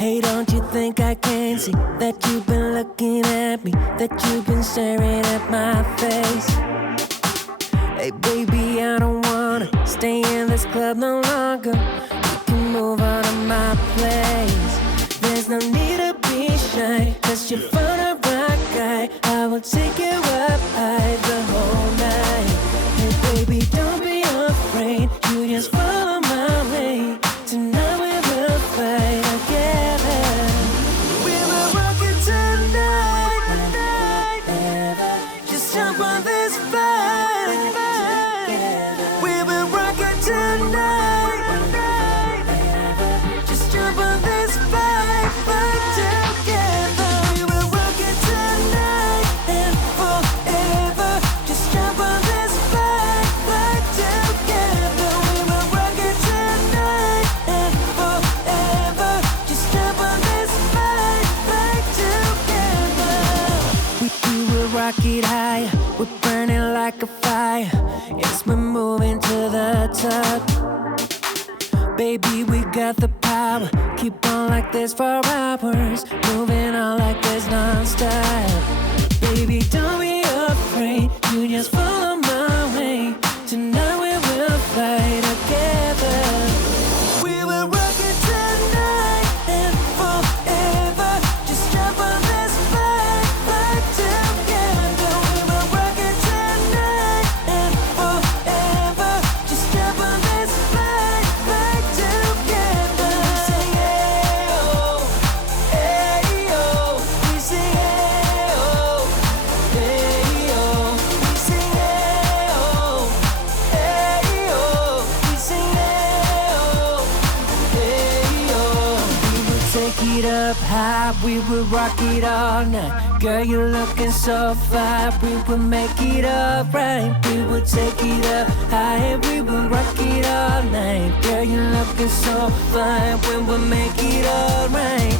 Hey, don't you think I can see that you've been looking at me, that you've been staring at my face? Hey baby, I don't wanna stay in this club no longer. You can move on to my place. There's no need to be shy, 'cause you're fun a rock guy. I will take you up high the whole night. Hey baby, don't be afraid, you just follow my way. Tonight we will fight together. We will rock it tonight. Just jump on this fight. We will rock it tonight. Just jump on this fight together. We will rock it tonight and forever. Just jump on this fight together. We will rock it tonight and forever. Just jump on this fight together. We will rock it high. We're burning like a fire. Yes, we're moving to the top. Baby, we got the power. Keep on like this for hours. Moving on like this non-stop. Baby, don't be afraid. You just follow my way. Tonight we will fight together. We will rock it tonight and forever. Just jump on this fight together. We will rock it tonight and forever. Just jump on this fight together. We say yeah, oh, hey, oh. We say yeah, oh, hey, oh. We say yeah, oh, hey, oh. We say yeah, oh, hey, oh. We will take it up high, we will rock it all night. Girl, you're looking so fine, we will make it alright. We will take it up high, we will rock it all night. Girl, you're looking so fine, we will make it alright.